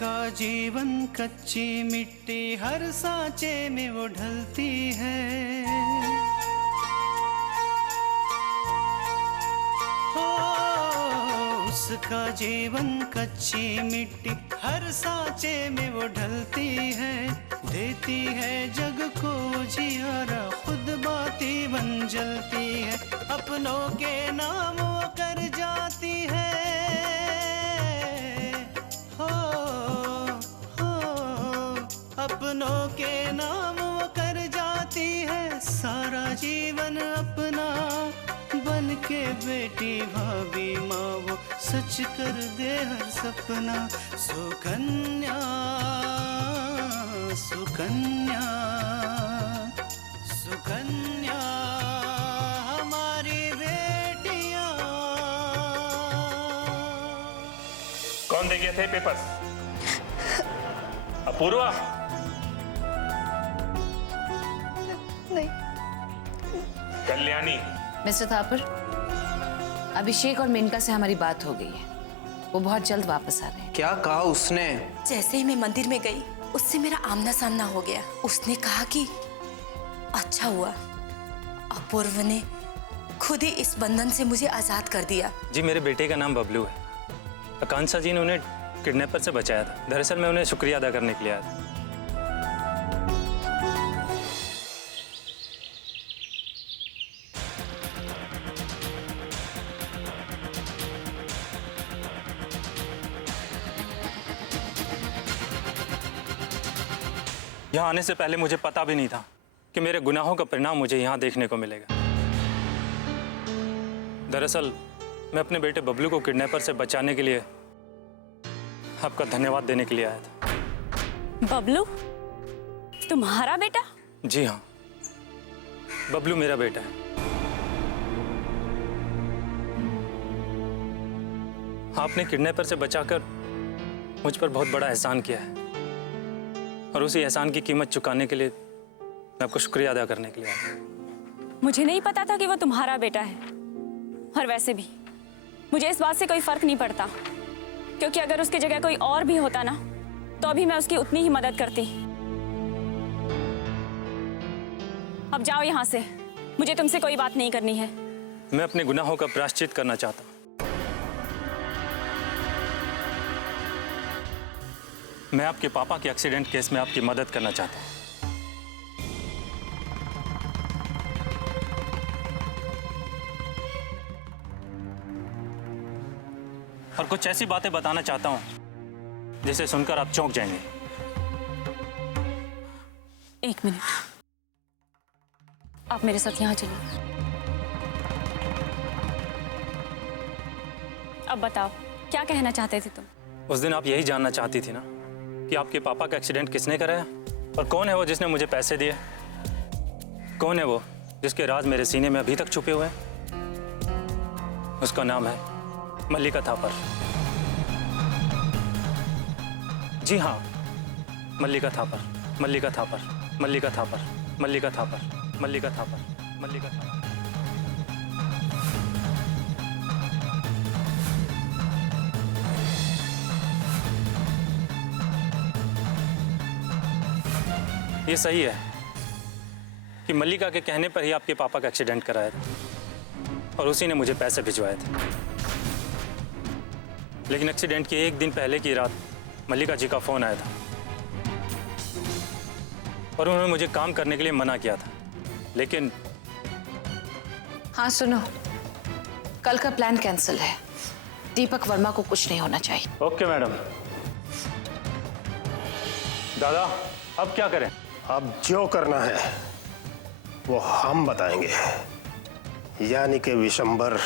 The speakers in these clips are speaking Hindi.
उसका जीवन कच्ची मिट्टी हर सांचे में वो ढलती है। उसका जीवन कच्ची मिट्टी हर सांचे में वो ढलती है। देती है जग को जियारा, खुद बाती बन जलती है। अपनों के नाम वो कर जाती है। हो अपनों के नाम वो कर जाती है। सारा जीवन अपना बन के बेटी भाभी माँ वो सच कर दे हर सपना। सुकन्या सुकन्या सुकन्या हमारी बेटियां। कौन दे गए थे पेपर्स? अपूर्वा? नहीं। कल्याणी? मिस्टर थापर, अभिषेक और मेनका से हमारी बात हो गई है। वो बहुत जल्द वापस आ रहे हैं। क्या कहा उसने? जैसे ही मैं मंदिर में गई उससे मेरा आमना सामना हो गया। उसने कहा कि अच्छा हुआ अपूर्व ने खुद ही इस बंधन से मुझे आजाद कर दिया। जी, मेरे बेटे का नाम बबलू है। आकांक्षा जी ने उन्हें किडनैपर से बचाया था। दरअसल मैं उन्हें शुक्रिया अदा करने के लिए आया था। यहाँ आने से पहले मुझे पता भी नहीं था कि मेरे गुनाहों का परिणाम मुझे यहाँ देखने को मिलेगा। दरअसल मैं अपने बेटे बबलू को किडनैपर से बचाने के लिए आपका धन्यवाद देने के लिए आया था। बबलू तुम्हारा बेटा? जी हाँ, बबलू मेरा बेटा है। आपने किडनैपर से बचाकर मुझ पर बहुत बड़ा एहसान किया है और उसी एहसान की कीमत चुकाने के लिए मैं आपको शुक्रिया अदा करने के लिए आया। मुझे नहीं पता था कि वो तुम्हारा बेटा है। और वैसे भी मुझे इस बात से कोई फर्क नहीं पड़ता, क्योंकि अगर उसकी जगह कोई और भी होता ना तो अभी मैं उसकी उतनी ही मदद करती। अब जाओ यहाँ से, मुझे तुमसे कोई बात नहीं करनी है। मैं अपने गुनाहों का प्रायश्चित करना चाहता हूँ। मैं आपके पापा के एक्सीडेंट केस में आपकी मदद करना चाहता हूँ। और कुछ ऐसी बातें बताना चाहता हूँ जिसे सुनकर आप चौंक जाएंगे। एक मिनट, आप मेरे साथ यहाँ चलो। अब बताओ, क्या कहना चाहते थे तुम? उस दिन आप यही जानना चाहती थी ना कि आपके पापा का एक्सीडेंट किसने कराया और कौन है वो जिसने मुझे पैसे दिए। कौन है वो जिसके राज मेरे सीने में अभी तक छुपे हुए हैं। उसका नाम है मल्लिका थापर। जी हाँ, मल्लिका थापर, मल्लिका थापर, मल्लिका थापर, मल्लिका थापर, मल्लिका थापर, मल्लिका थापर। ये सही है कि मल्लिका के कहने पर ही आपके पापा का एक्सीडेंट कराया था और उसी ने मुझे पैसे भिजवाए थे। लेकिन एक्सीडेंट के एक दिन पहले की रात मल्लिका जी का फोन आया था और उन्होंने मुझे काम करने के लिए मना किया था। लेकिन हाँ सुनो, कल का प्लान कैंसिल है। दीपक वर्मा को कुछ नहीं होना चाहिए। Okay madam. दादा, अब क्या करें? अब जो करना है वो हम बताएंगे, यानी कि विशंबर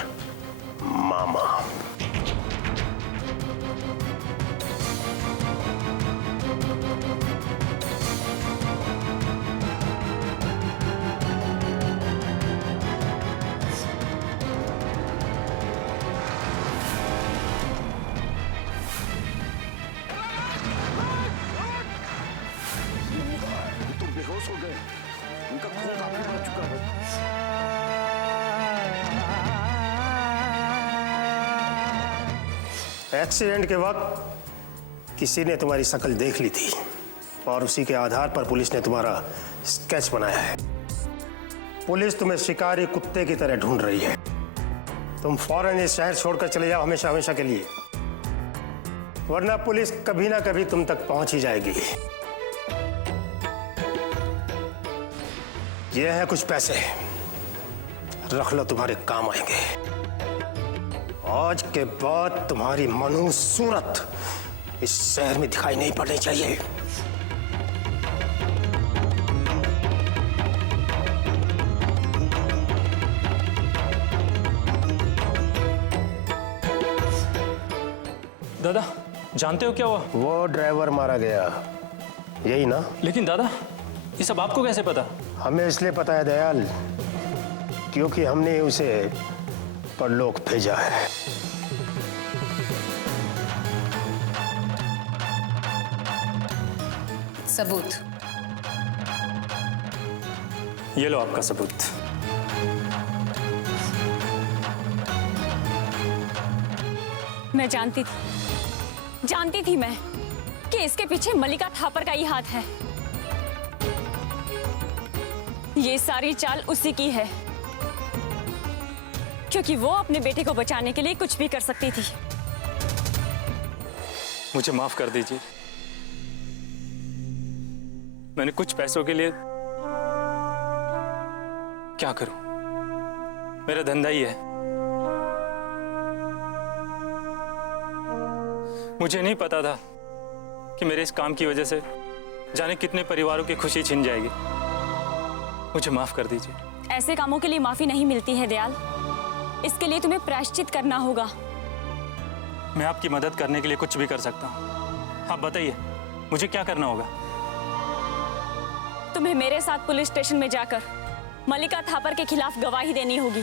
मामा। बेहोश हो गए, उनका खून काफी बढ़ चुका है। एक्सीडेंट के वक्त किसी ने तुम्हारी शक्ल देख ली थी और उसी के आधार पर पुलिस ने तुम्हारा स्केच बनाया है। पुलिस तुम्हें शिकारी कुत्ते की तरह ढूंढ रही है। तुम फौरन ये शहर छोड़कर चले जाओ हमेशा हमेशा के लिए, वरना पुलिस कभी ना कभी तुम तक पहुंच ही जाएगी। ये है कुछ पैसे, रख लो, तुम्हारे काम आएंगे। आज के बाद तुम्हारी मनु सूरत इस शहर में दिखाई नहीं पड़नी चाहिए। दादा, जानते हो क्या हुआ? वो ड्राइवर मारा गया, यही ना? लेकिन दादा, ये सब आपको कैसे पता? हमें इसलिए पता है दयाल, क्योंकि हमने उसे परलोक भेजा है। सबूत। ये लो आपका सबूत। मैं जानती थी मैं कि इसके पीछे मल्लिका थापर का ही हाथ है। ये सारी चाल उसी की है, क्योंकि वो अपने बेटे को बचाने के लिए कुछ भी कर सकती थी। मुझे माफ कर दीजिए, मैंने कुछ पैसों के लिए क्या करूं? मेरा धंधा ही है। मुझे नहीं पता था कि मेरे इस काम की वजह से जाने कितने परिवारों की खुशी छिन जाएगी। मुझे माफ कर दीजिए। ऐसे कामों के लिए माफी नहीं मिलती है दयाल, इसके लिए तुम्हें प्रायश्चित करना होगा। मैं आपकी मदद करने के लिए कुछ भी कर सकता हूँ। आप बताइए, मुझे क्या करना होगा? तुम्हें मेरे साथ पुलिस स्टेशन में जाकर मल्लिका थापर के खिलाफ गवाही देनी होगी।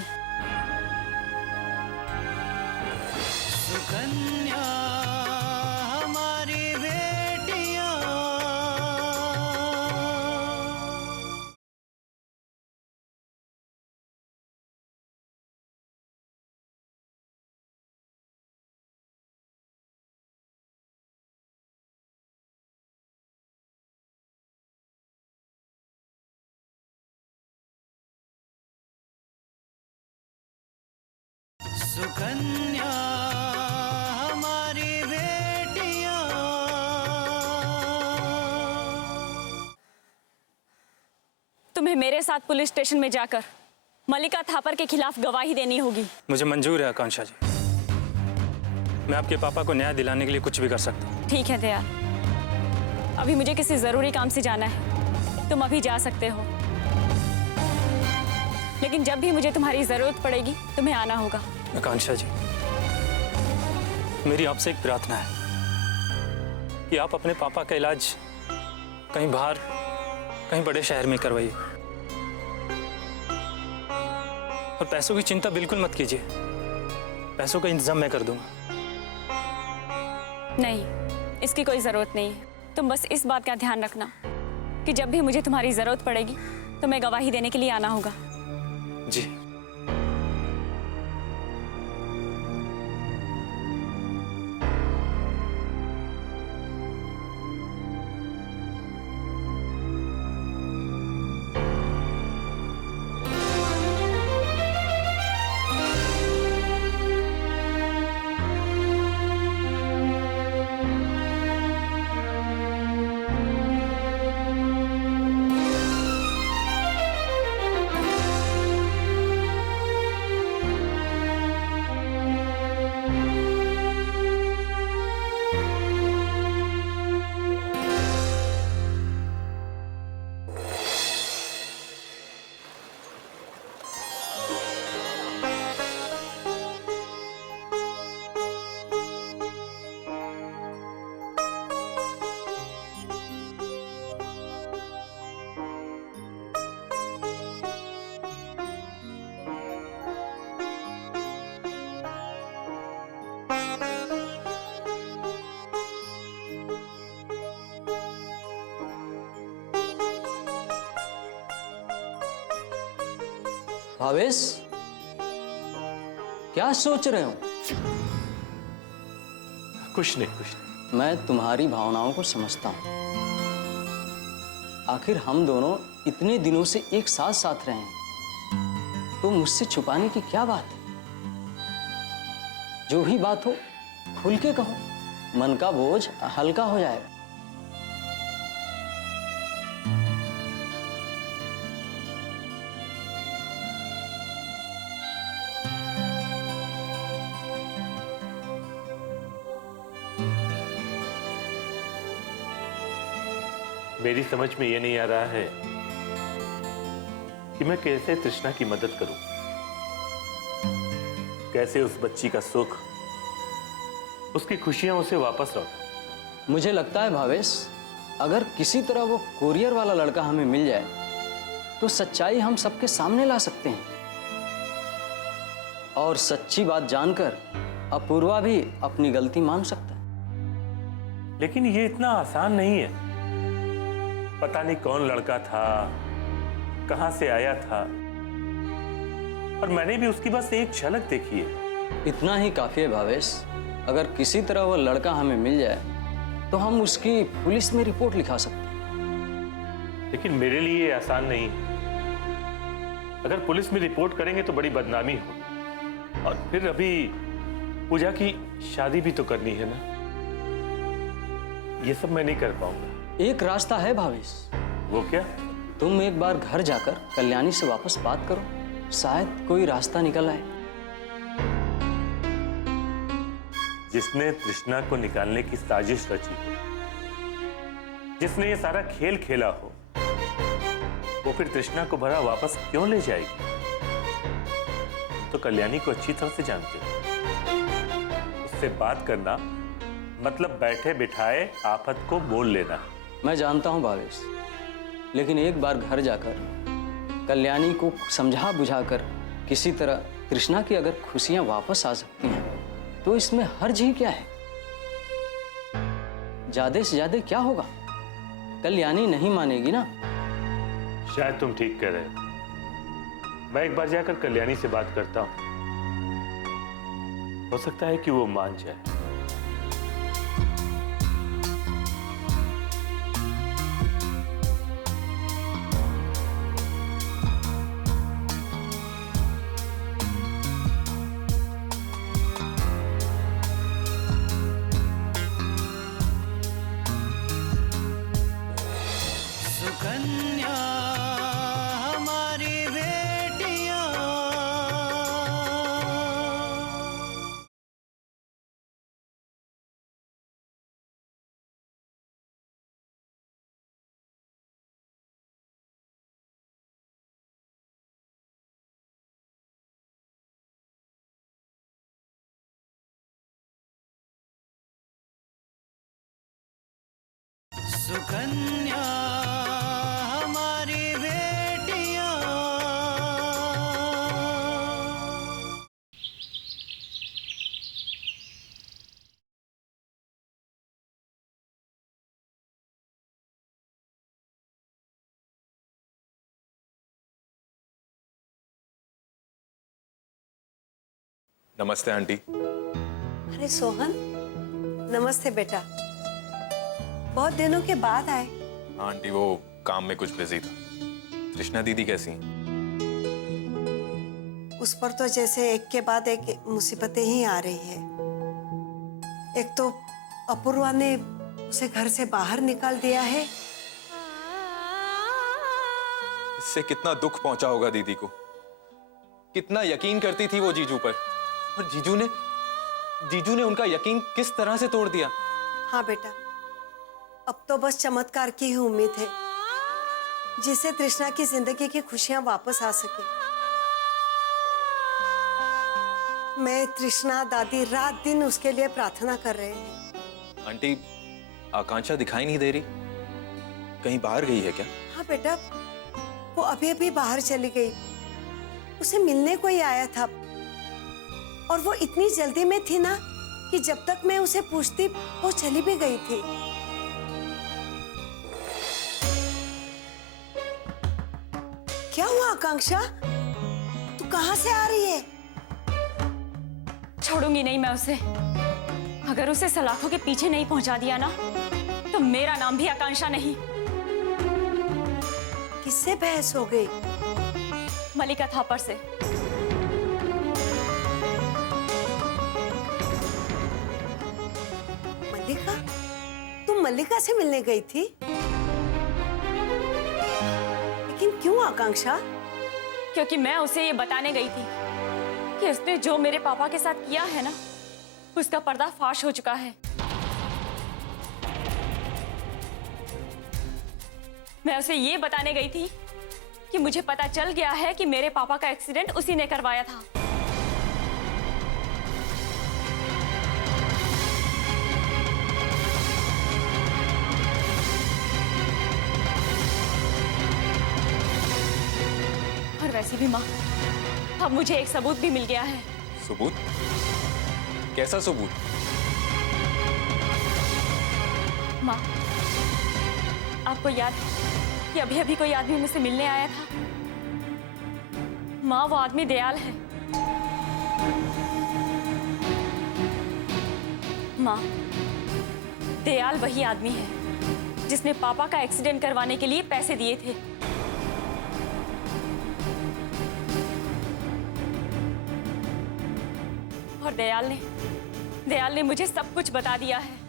सुकन्या हमारी बेटियां, सुकन्या हमारी बेटियां। तुम्हें मेरे साथ पुलिस स्टेशन में जाकर मल्लिका थापर के खिलाफ गवाही देनी होगी। मुझे मंजूर है आकांक्षा जी, मैं आपके पापा को न्याय दिलाने के लिए कुछ भी कर सकता हूँ। ठीक है दयाल, अभी मुझे किसी जरूरी काम से जाना है, तुम अभी जा सकते हो। लेकिन जब भी मुझे तुम्हारी जरूरत पड़ेगी तुम्हें आना होगा। आकांक्षा जी, मेरी आपसे एक प्रार्थना है कि आप अपने पापा का इलाज कहीं बाहर, कहीं बड़े शहर में करवाइए, और पैसों की चिंता बिल्कुल मत कीजिए। पैसों का इंतजाम मैं कर दूंगा। नहीं, इसकी कोई जरूरत नहीं है। तुम बस इस बात का ध्यान रखना कि जब भी मुझे तुम्हारी जरूरत पड़ेगी तो मैं गवाही देने के लिए आना होगा। जी। भावेश, क्या सोच रहे हो? कुछ नहीं, कुछ नहीं। मैं तुम्हारी भावनाओं को समझता हूँ। आखिर हम दोनों इतने दिनों से एक साथ साथ रहे हैं, तो मुझसे छुपाने की क्या बात है? जो भी बात हो खुल के कहो, मन का बोझ हल्का हो जाएगा। मेरी समझ में ये नहीं आ रहा है कि मैं कैसे तृष्णा की मदद करूं, कैसे उस बच्ची का सुख, उसकी खुशियां उसे वापस लौटाऊं। मुझे लगता है भावेश, अगर किसी तरह वो कोरियर वाला लड़का हमें मिल जाए तो सच्चाई हम सबके सामने ला सकते हैं, और सच्ची बात जानकर अपूर्वा भी अपनी गलती मान सकता है। लेकिन ये इतना आसान नहीं है। पता नहीं कौन लड़का था, कहां से आया था, और मैंने भी उसकी बस एक झलक देखी है। इतना ही काफी है भावेश। अगर किसी तरह वो लड़का हमें मिल जाए तो हम उसकी पुलिस में रिपोर्ट लिखा सकते हैं। लेकिन मेरे लिए ये आसान नहीं है। अगर पुलिस में रिपोर्ट करेंगे तो बड़ी बदनामी हो, और फिर अभी पूजा की शादी भी तो करनी है ना। ये सब मैं नहीं कर पाऊंगा। एक रास्ता है भावेश। वो क्या? तुम एक बार घर जाकर कल्याणी से वापस बात करो, शायद कोई रास्ता निकल आए। जिसने तृष्णा को निकालने की साजिश रची हो, जिसने ये सारा खेल खेला हो, वो फिर तृष्णा को भरा वापस क्यों ले जाएगी? तो कल्याणी को अच्छी तरह से जानते हो। उससे बात करना मतलब बैठे बिठाए आफत को बोल लेना। मैं जानता हूं भावेश, लेकिन एक बार घर जाकर कल्याणी को समझा बुझाकर किसी तरह तृष्णा की अगर खुशियां वापस आ सकती हैं तो इसमें हर्ज ही क्या है? ज्यादा से ज्यादा क्या होगा? कल्याणी नहीं मानेगी ना। शायद तुम ठीक कह रहे हो। मैं एक बार जाकर कल्याणी से बात करता हूं, हो सकता है कि वो मान जाए। सुकन्या हमारी बेटियां, सुकन्या हमारी बेटियां। नमस्ते आंटी। अरे सोहन, नमस्ते बेटा। बहुत दिनों के बाद आए। आंटी वो काम में कुछ बिजी था। तृष्णा दीदी कैसी हैं? उस पर तो जैसे एक के बाद एक मुसीबतें ही आ रही है। एक तो अपूर्वा ने उसे घर से बाहर निकाल दिया है। इससे कितना दुख पहुंचा होगा दीदी को। कितना यकीन करती थी वो जीजू पर, और जीजू ने उनका यकीन किस तरह से तोड़ दिया। हाँ बेटा, अब तो बस चमत्कार की ही उम्मीद है, जिससे तृष्णा की जिंदगी की खुशियां वापस आ सके। मैं, तृष्णा, दादी रात दिन उसके लिए प्रार्थना कर रहे हैं। आंटी, आकांक्षा दिखाई नहीं दे रही, कहीं बाहर गई है क्या? हाँ बेटा, वो अभी अभी बाहर चली गई। उसे मिलने कोई आया था, और वो इतनी जल्दी में थी ना कि जब तक मैं उसे पूछती वो चली भी गई थी। क्या हुआ आकांक्षा? तू कहां से आ रही है? छोड़ूंगी नहीं मैं उसे। अगर उसे सलाखों के पीछे नहीं पहुंचा दिया ना, तो मेरा नाम भी आकांक्षा नहीं। किससे बहस हो गई? मल्लिका थापर से। मल्लिका? तुम मल्लिका से मिलने गई थी? लेकिन क्यों आकांक्षा? क्योंकि मैं उसे ये बताने गई थी कि उसने जो मेरे पापा के साथ किया है ना, उसका पर्दाफाश हो चुका है। मैं उसे ये बताने गई थी कि मुझे पता चल गया है कि मेरे पापा का एक्सीडेंट उसी ने करवाया था। और वैसे भी माँ, अब मुझे एक सबूत भी मिल गया है। सबूत? कैसा सबूत? माँ, आपको याद है कि अभी अभी कोई आदमी मुझसे मिलने आया था? माँ, वो आदमी दयाल है। माँ, दयाल वही आदमी है जिसने पापा का एक्सीडेंट करवाने के लिए पैसे दिए थे। और दयाल ने मुझे सब कुछ बता दिया है।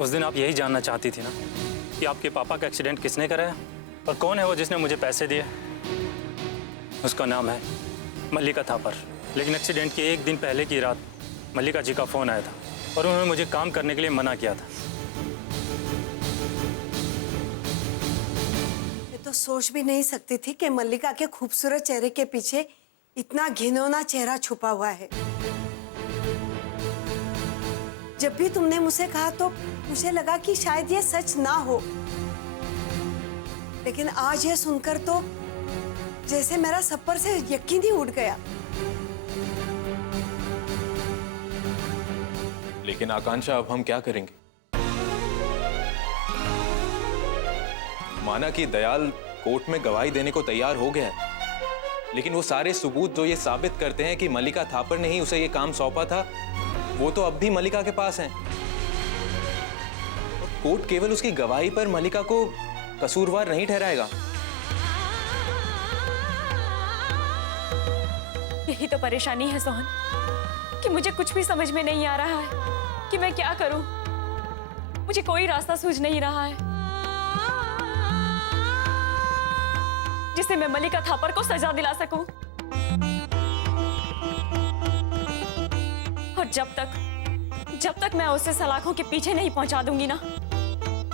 उस दिन आप यही जानना चाहती थी ना कि आपके पापा का एक्सीडेंट किसने कराया और कौन है वो जिसने मुझे पैसे दिए। उसका नाम है मल्लिका थापर। लेकिन एक्सीडेंट के एक दिन पहले की रात मल्लिका जी का फोन आया था और उन्होंने मुझे काम करने के लिए मना किया था। मैं तो सोच भी नहीं सकती थी कि मल्लिका के खूबसूरत चेहरे के पीछे इतना घिनौना चेहरा छुपा हुआ है। जब भी तुमने मुझसे कहा तो मुझे लगा कि शायद ये सच ना हो, लेकिन आज ये सुनकर तो जैसे मेरा सब पर से यकीन ही उड़ गया। लेकिन आकांक्षा, अब हम क्या करेंगे? माना कि दयाल कोर्ट में गवाही देने को तैयार हो गया है, लेकिन वो सारे सबूत जो ये साबित करते हैं कि मल्लिका थापर ने ही उसे ये काम सौंपा था, वो तो अब भी मल्लिका के पास हैं। कोर्ट केवल उसकी गवाही पर मल्लिका को कसूरवार नहीं ठहराएगा। यही तो परेशानी है सोहन, कि मुझे कुछ भी समझ में नहीं आ रहा है कि मैं क्या करूं। मुझे कोई रास्ता सूझ नहीं रहा है जिससे मैं मल्लिका थापर को सजा दिला सकूं। और जब तक मैं उसे सलाखों के पीछे नहीं पहुंचा दूंगी ना,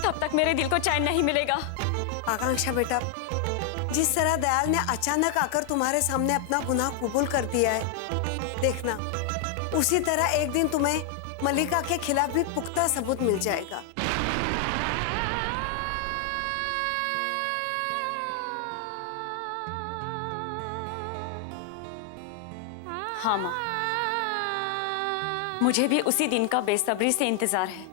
तब तक मेरे दिल को चैन नहीं मिलेगा। आकांक्षा बेटा, जिस तरह दयाल ने अचानक आकर तुम्हारे सामने अपना गुनाह कबूल कर दिया है, देखना उसी तरह एक दिन तुम्हें मल्लिका के खिलाफ भी पुख्ता सबूत मिल जाएगा। हाँ माँ, मुझे भी उसी दिन का बेसब्री से इंतजार है।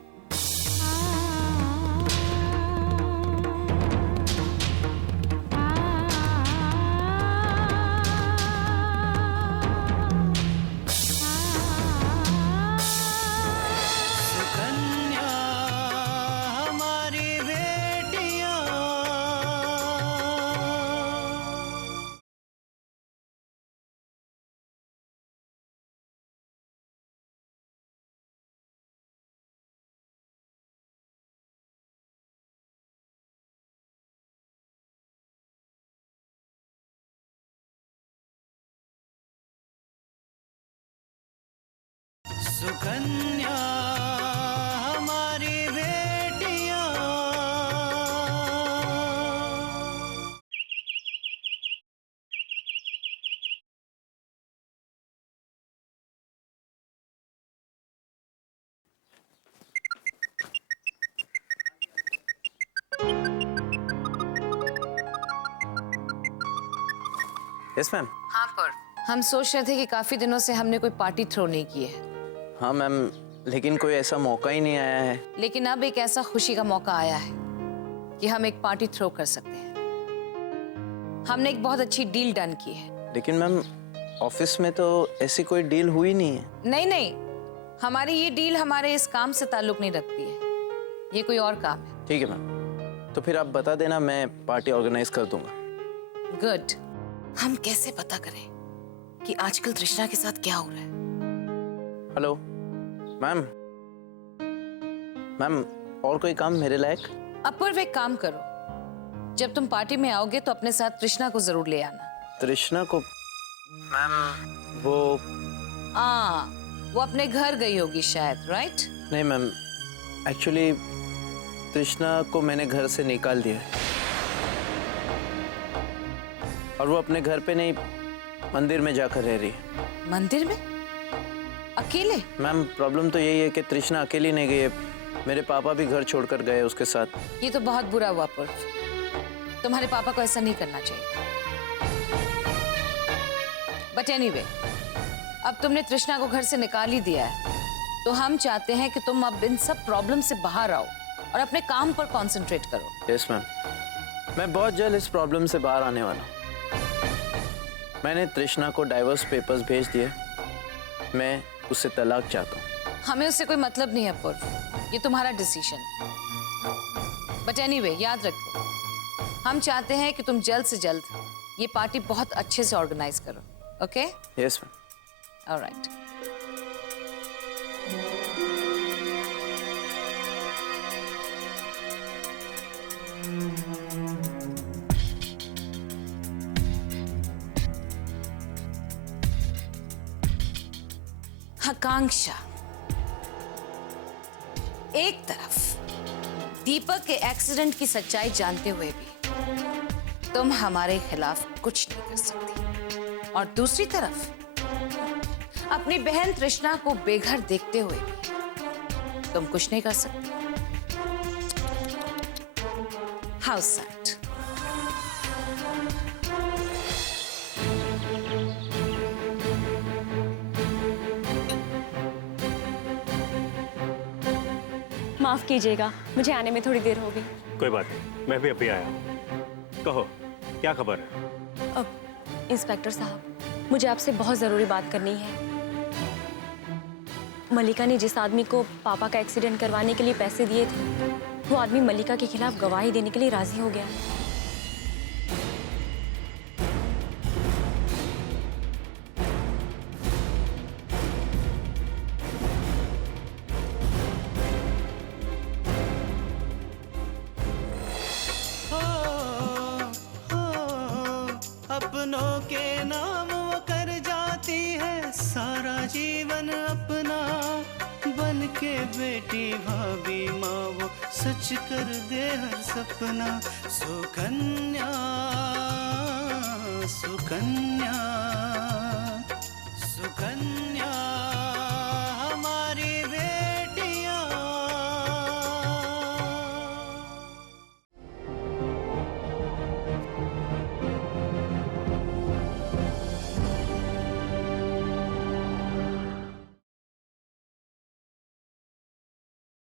सुकन्या हमारी बेटियां। Yes ma'am. हाँ पर हम सोच रहे थे कि काफी दिनों से हमने कोई पार्टी थ्रो नहीं की है। हाँ मैम, लेकिन कोई ऐसा मौका ही नहीं आया है। लेकिन अब एक ऐसा खुशी का मौका आया है कि हम एक पार्टी थ्रो कर सकते हैं। हमने एक बहुत अच्छी डील डन की है। लेकिन मैम ऑफिस में तो ऐसी कोई डील हुई नहीं है। नहीं नहीं, हमारी ये डील हमारे इस काम से ताल्लुक नहीं रखती है, ये कोई और काम है। ठीक है मैम, तो फिर आप बता देना, मैं पार्टी ऑर्गेनाइज कर दूंगा। गुड। हम कैसे पता करें कि आजकल तृष्णा के साथ क्या हो रहा है? हेलो मैम, मैम और कोई काम मेरे लायक? अपूर्व, एक काम करो, जब तुम पार्टी में आओगे तो अपने साथ तृष्णा को जरूर ले आना। तृष्णा को? मैम वो वो अपने घर गई होगी शायद, राइट? नहीं मैम, एक्चुअली तृष्णा को मैंने घर से निकाल दिया है और वो अपने घर पे नहीं, मंदिर में जाकर रह रही है। मंदिर में? अकेले? मैम प्रॉब्लम तो यही है कि तृष्णा अकेली नहीं गई है, मेरे पापा भी घर छोड़कर गए उसके साथ। ये तो बहुत बुरा हुआ अपूर्व, तुम्हारे पापा को ऐसा नहीं करना चाहिए। बट एनीवे, अब तुमने तृष्णा को घर से निकाल ही दिया है, तो हम चाहते हैं कि तुम अब इन सब प्रॉब्लम से बाहर आओ और अपने काम पर कंसंट्रेट करो। यस मैम, मैं बहुत जल्द इस प्रॉब्लम से बाहर आने वाला हूँ। मैंने तृष्णा को डाइवोर्स पेपर्स भेज दिए, मैं उससे तलाक चाहता हूँ। हमें उससे कोई मतलब नहीं है अपूर्व, ये तुम्हारा डिसीजन है। बट एनीवे, याद रखो, हम चाहते हैं कि तुम जल्द से जल्द ये पार्टी बहुत अच्छे से ऑर्गेनाइज करो। ओके? Yes ma'am. ऑलराइट। आकांक्षा, एक तरफ दीपक के एक्सीडेंट की सच्चाई जानते हुए भी तुम हमारे खिलाफ कुछ नहीं कर सकती, और दूसरी तरफ अपनी बहन तृष्णा को बेघर देखते हुए भी तुम कुछ नहीं कर सकती। How sad. माफ कीजिएगा, मुझे आने में थोड़ी देर हो गई। कोई बात नहीं, मैं भी अभी आया। कहो, क्या खबर है? अब इंस्पेक्टर साहब, मुझे आपसे बहुत ज़रूरी बात करनी है। मलिका ने जिस आदमी को पापा का एक्सीडेंट करवाने के लिए पैसे दिए थे, वो आदमी मलिका के खिलाफ गवाही देने के लिए राजी हो गया। अपनों के नाम वो कर जाती है सारा जीवन अपना, बन के बेटी भाभी माँ वो सच कर दे हर सपना। सुकन्या सुकन्या